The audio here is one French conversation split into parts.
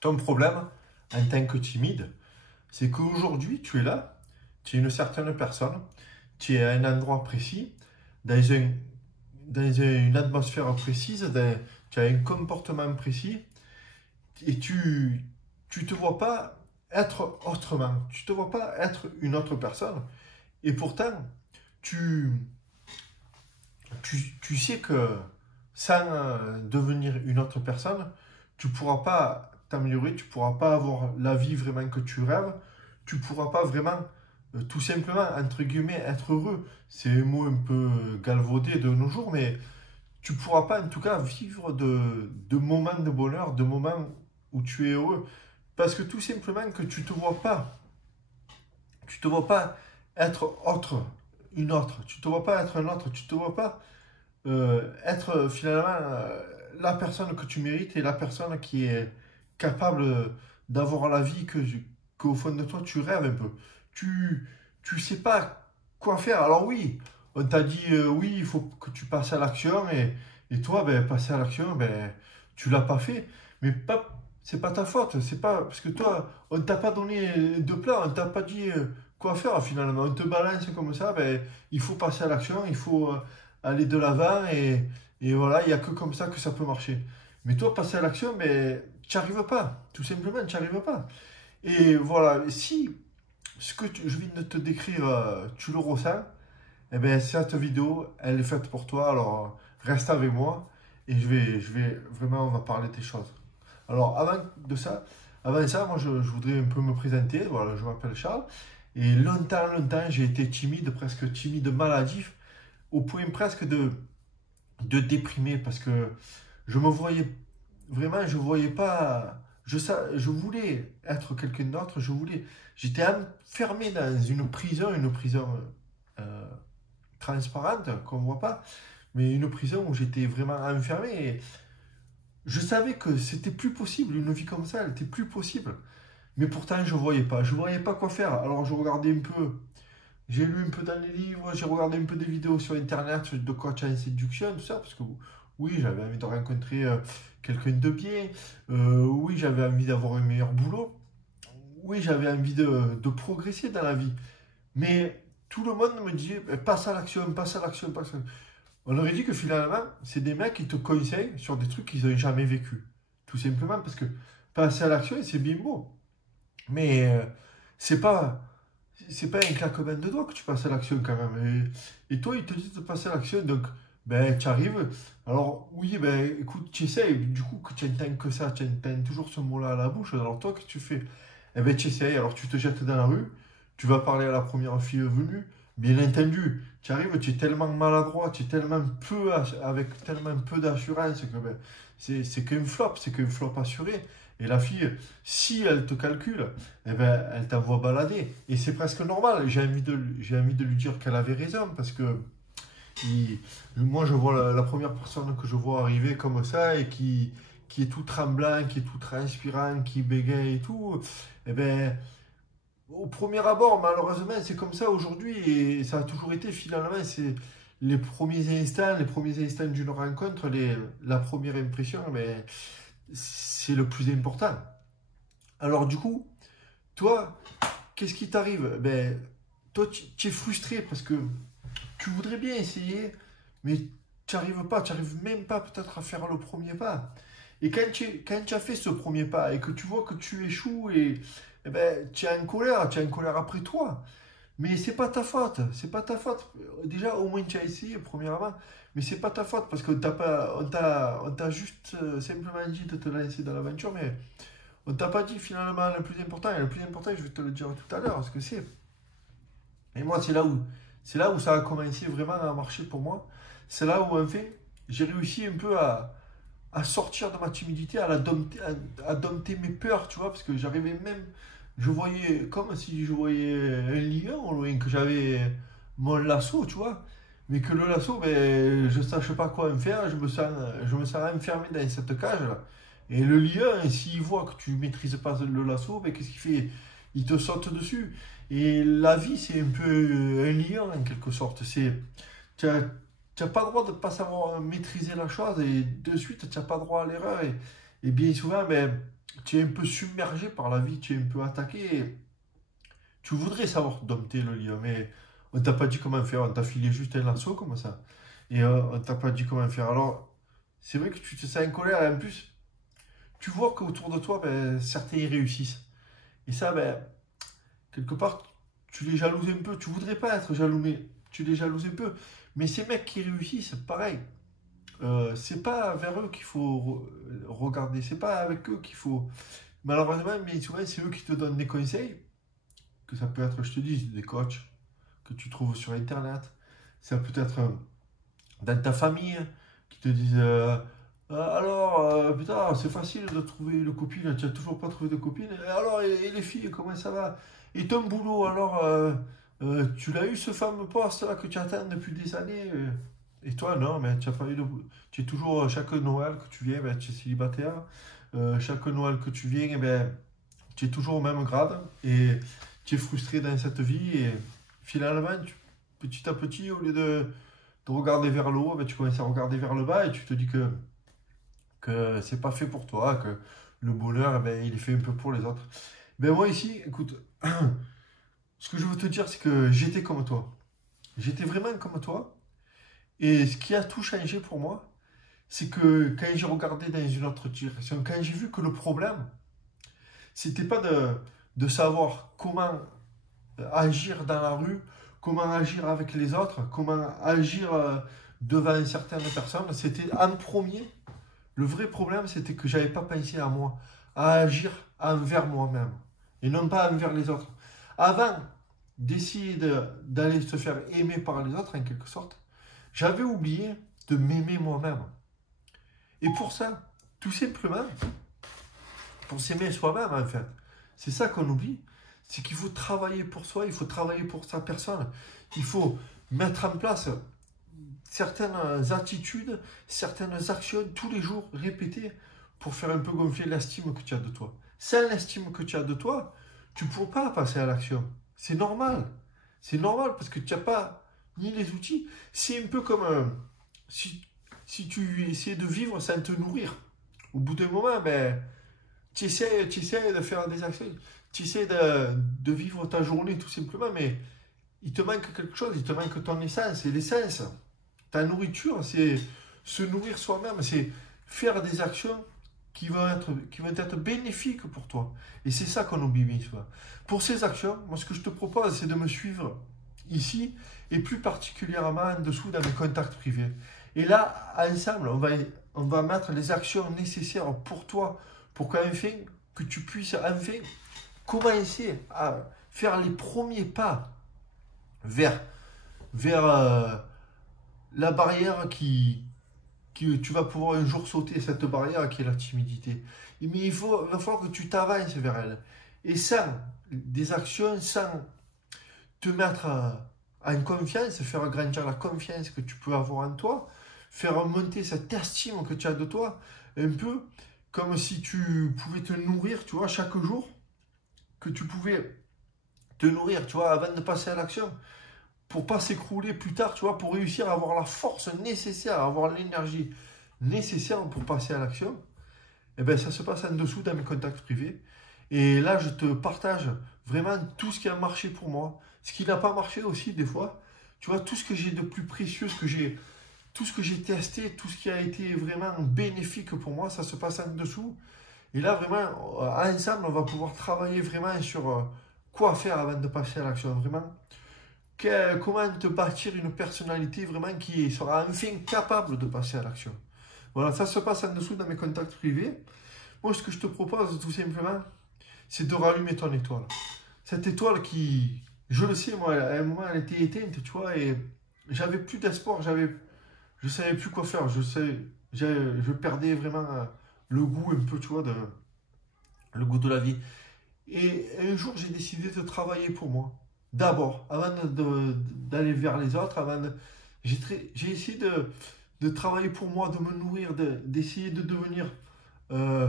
Ton problème, en tant que timide, c'est qu'aujourd'hui, tu es là, tu es une certaine personne, tu es à un endroit précis, dans, un- une atmosphère précise, tu as un comportement précis, et tu te vois pas être autrement, tu te vois pas être une autre personne, et pourtant, tu, tu sais que sans devenir une autre personne, tu pourras pas t'améliorer, tu pourras pas avoir la vie vraiment que tu rêves, tu pourras pas vraiment, tout simplement, entre guillemets, être heureux. C'est un mot un peu galvaudé de nos jours, mais tu pourras pas, en tout cas, vivre de moments de bonheur, de moments où tu es heureux. Parce que tout simplement que tu te vois pas être autre, une autre, tu te vois pas être un autre, tu te vois pas être finalement la personne que tu mérites et la personne qui est capable d'avoir la vie qu'au fond de toi tu rêves un peu. Tu, tu sais pas quoi faire. Alors oui, on t'a dit oui, il faut que tu passes à l'action et toi, ben, passer à l'action, ben, tu l'as pas fait. Mais c'est pas ta faute. C'est pas parce que toi, on t'a pas donné de plan, on t'a pas dit quoi faire finalement. On te balance comme ça, ben, il faut passer à l'action, il faut aller de l'avant et voilà, il n'y a que comme ça que ça peut marcher. Mais toi, passer à l'action, mais tu n'y arrives pas. Tout simplement, tu n'y arrives pas. Et voilà, si ce que je viens de te décrire, tu le ressens, eh bien, cette vidéo, elle est faite pour toi. Alors, reste avec moi et vraiment, on va parler des choses. Alors, avant ça, moi, je voudrais un peu me présenter. Voilà, je m'appelle Charles. Et longtemps, j'ai été timide, presque timide maladif, au point presque de déprimer parce que je me voyais vraiment, je voyais pas, je voulais être quelqu'un d'autre, j'étais enfermé dans une prison euh, transparente qu'on voit pas, mais une prison où j'étais vraiment enfermé et je savais que c'était plus possible, une vie comme ça, elle était plus possible. Mais pourtant, je voyais pas quoi faire. Alors je regardais un peu, j'ai lu un peu dans les livres, j'ai regardé un peu des vidéos sur internet de coach en séduction, tout ça, parce que oui, j'avais envie de rencontrer quelqu'un de bien, oui, j'avais envie d'avoir un meilleur boulot, oui, j'avais envie de progresser dans la vie. Mais tout le monde me disait, passe à l'action, passe à l'action, passe à l'action. On aurait dit que finalement, c'est des mecs qui te conseillent sur des trucs qu'ils n'ont jamais vécu. Tout simplement parce que passer à l'action, c'est bien beau. Mais c'est pas, c'est pas un claquement de doigts que tu passes à l'action quand même. Et toi, ils te disent de passer à l'action, donc ben, tu arrives. Alors, oui, ben, écoute, tu essayes, du coup, que tu entends que ça, tu entends toujours ce mot-là à la bouche. Alors, toi, qu'est-ce que tu fais? Eh ben, tu essayes, alors tu te jettes dans la rue, tu vas parler à la première fille venue. Bien entendu, tu arrives, tu es tellement maladroit, tu es tellement peu, avec tellement peu d'assurance que ben, c'est qu'un flop assuré. Et la fille, si elle te calcule, eh ben, elle t'envoie balader. Et c'est presque normal. J'ai envie de lui dire qu'elle avait raison parce que il- moi, je vois la première personne que je vois arriver comme ça et qui est tout tremblant, qui est tout transpirant, qui bégaye et tout. Eh ben, au premier abord, malheureusement, c'est comme ça aujourd'hui et ça a toujours été finalement. C'est les premiers instants d'une rencontre, la première impression, mais c'est le plus important. Alors, du coup, toi, qu'est-ce qui t'arrive? Ben, toi, tu es frustré parce que tu voudrais bien essayer, mais tu n'arrives même pas peut-être à faire le premier pas. Et quand tu as fait ce premier pas et que tu vois que tu échoues et ben, tu es en colère après toi. Mais c'est pas ta faute, c'est pas ta faute. Déjà, au moins tu as essayé, premièrement, mais c'est pas ta faute parce qu'on t'a pas, on t'a juste simplement dit de te lancer dans l'aventure, mais on t'a pas dit finalement le plus important. Et le plus important, je vais te le dire tout à l'heure, ce que c'est. Et moi, c'est là où ça a commencé vraiment à marcher pour moi. C'est là où, en fait, j'ai réussi un peu à sortir de ma timidité, à dompter mes peurs, tu vois, parce que j'arrivais même, je voyais comme si je voyais un lion au loin, que j'avais mon lasso, tu vois, mais que le lasso, ben, je ne sache pas quoi en faire, je me sens enfermé dans cette cage-là. Et le lion, s'il voit que tu maîtrises pas le lasso, ben, qu'est-ce qu'il fait? Il te saute dessus. Et la vie, c'est un peu un lion en quelque sorte. Tu n'as pas le droit de ne pas savoir maîtriser la chose et de suite, tu n'as pas droit à l'erreur. Et bien souvent, ben, tu es un peu submergé par la vie, tu es un peu attaqué. Tu voudrais savoir dompter le lion, mais on t'a pas dit comment faire, on t'a filé juste un lasso comme ça. Et on t'a pas dit comment faire. Alors, c'est vrai que tu te sens en colère et en plus, tu vois qu'autour de toi, ben, certains y réussissent. Et ça, ben, quelque part, tu les jalouses un peu. Tu voudrais pas être jaloux, mais tu les jalouses un peu. Mais ces mecs qui réussissent, pareil, c'est pas vers eux qu'il faut regarder, c'est pas avec eux qu'il faut. Malheureusement, mais souvent, c'est eux qui te donnent des conseils, que ça peut être, je te dis, des coachs que tu trouves sur Internet. Ça peut être dans ta famille qui te disent alors, putain, c'est facile de trouver une copine, tu n'as toujours pas trouvé de copine. Et alors, et les filles, comment ça va? Et ton boulot, alors, tu l'as eu ce fameux poste là que tu attends depuis des années? Et toi, non, mais tu as pas eu de. Tu es toujours, chaque Noël que tu viens, ben, tu es célibataire. Chaque Noël que tu viens, eh ben, tu es toujours au même grade et tu es frustré dans cette vie. Et finalement, petit à petit, au lieu de regarder vers le haut, ben, tu commences à regarder vers le bas et tu te dis que c'est pas fait pour toi, que le bonheur, eh ben, il est fait un peu pour les autres. Ben moi ici, écoute, ce que je veux te dire, c'est que j'étais comme toi. J'étais vraiment comme toi. Et ce qui a tout changé pour moi, c'est que quand j'ai regardé dans une autre direction, quand j'ai vu que le problème, c'était pas de savoir comment agir dans la rue, comment agir avec les autres, comment agir devant certaines personnes, c'était en premier. Le vrai problème, c'était que j'avais pas pensé à moi, à agir envers moi-même et non pas envers les autres. Avant d'essayer d'aller se faire aimer par les autres, en quelque sorte, j'avais oublié de m'aimer moi-même. Et pour ça, tout simplement, pour s'aimer soi-même, en fait, c'est ça qu'on oublie. C'est qu'il faut travailler pour soi, il faut travailler pour sa personne. Il faut mettre en place certaines attitudes, certaines actions tous les jours répétées pour faire un peu gonfler l'estime que tu as de toi. Sans l'estime que tu as de toi, tu ne pourras pas passer à l'action. C'est normal. C'est normal parce que tu n'as pas ni les outils. C'est un peu comme si, si tu essayais de vivre sans te nourrir. Au bout d'un moment, ben, tu essaies de faire des actions. Tu essaies de vivre ta journée tout simplement, mais il te manque quelque chose, il te manque ton essence. Et l'essence, ta nourriture, c'est se nourrir soi-même, c'est faire des actions qui vont être bénéfiques pour toi. Et c'est ça qu'on oublie bien souvent. Pour ces actions, moi ce que je te propose, c'est de me suivre ici et plus particulièrement en dessous dans mes contacts privés. Et là, ensemble, on va mettre les actions nécessaires pour toi, pour qu'enfin, que tu puisses enfin commencer à faire les premiers pas vers, vers la barrière qui tu vas pouvoir un jour sauter, cette barrière qui est la timidité. Mais il va falloir que tu t'avances vers elle. Et sans des actions, sans te mettre en confiance, faire grandir la confiance que tu peux avoir en toi, faire monter cette estime que tu as de toi, un peu comme si tu pouvais te nourrir, tu vois, chaque jour, que tu pouvais te nourrir, tu vois, avant de passer à l'action, pour pas s'écrouler plus tard, tu vois, pour réussir à avoir la force nécessaire, à avoir l'énergie nécessaire pour passer à l'action. Et bien, ça se passe en dessous dans mes contacts privés. Et là, je te partage vraiment tout ce qui a marché pour moi, ce qui n'a pas marché aussi des fois. Tu vois, tout ce que j'ai de plus précieux, tout ce que j'ai testé, tout ce qui a été vraiment bénéfique pour moi, ça se passe en dessous. Et là, vraiment, ensemble, on va pouvoir travailler vraiment sur quoi faire avant de passer à l'action. Vraiment, comment te bâtir une personnalité vraiment qui sera enfin capable de passer à l'action. Voilà, ça se passe en dessous dans mes contacts privés. Moi, ce que je te propose, tout simplement, c'est de rallumer ton étoile. Cette étoile qui, je le sais, moi, à un moment, elle était éteinte, tu vois, et j'avais plus d'espoir, je savais plus quoi faire, je perdais vraiment le goût un peu, tu vois, le goût de la vie. Et un jour, j'ai décidé de travailler pour moi. D'abord, avant d'aller vers les autres, j'ai essayé de travailler pour moi, de me nourrir, d'essayer de devenir euh,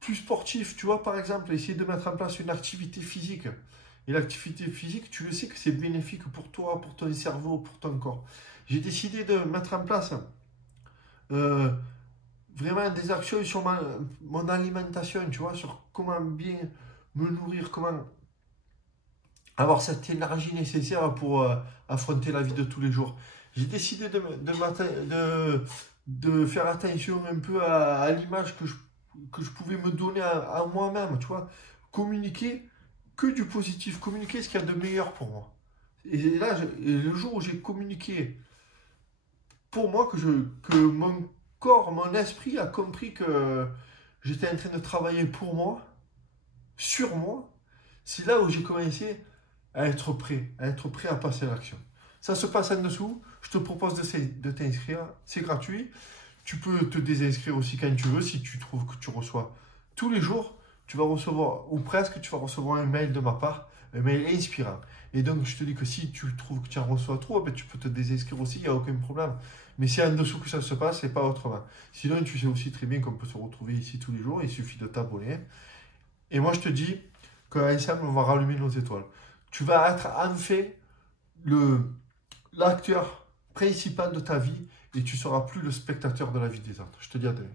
plus sportif. Tu vois, par exemple, essayer de mettre en place une activité physique. Et l'activité physique, tu le sais que c'est bénéfique pour toi, pour ton cerveau, pour ton corps. J'ai décidé de mettre en place euh, vraiment des actions sur mon alimentation, tu vois, sur comment bien me nourrir, comment avoir cette énergie nécessaire pour affronter la vie de tous les jours. J'ai décidé de faire attention un peu à l'image que je pouvais me donner à moi-même, tu vois. Communiquer que du positif, communiquer ce qu'il y a de meilleur pour moi. Et là, et le jour où j'ai communiqué pour moi, que mon corps, mon esprit a compris que j'étais en train de travailler pour moi, sur moi, c'est là où j'ai commencé à être prêt à passer à l'action. Ça se passe en dessous. Je te propose de t'inscrire. C'est gratuit. Tu peux te désinscrire aussi quand tu veux si tu trouves que tu reçois tous les jours. Tu vas recevoir, ou presque, tu vas recevoir un mail de ma part, un mail inspirant. Et donc, je te dis que si tu trouves que tu en reçois trop, ben, tu peux te désinscrire aussi, il n'y a aucun problème. Mais c'est en dessous que ça se passe et pas autrement. Sinon, tu sais aussi très bien qu'on peut se retrouver ici tous les jours. Il suffit de t'abonner. Et moi, je te dis qu'ensemble, on va rallumer nos étoiles. Tu vas être en fait l'acteur principal de ta vie et tu ne seras plus le spectateur de la vie des autres. Je te dis à demain.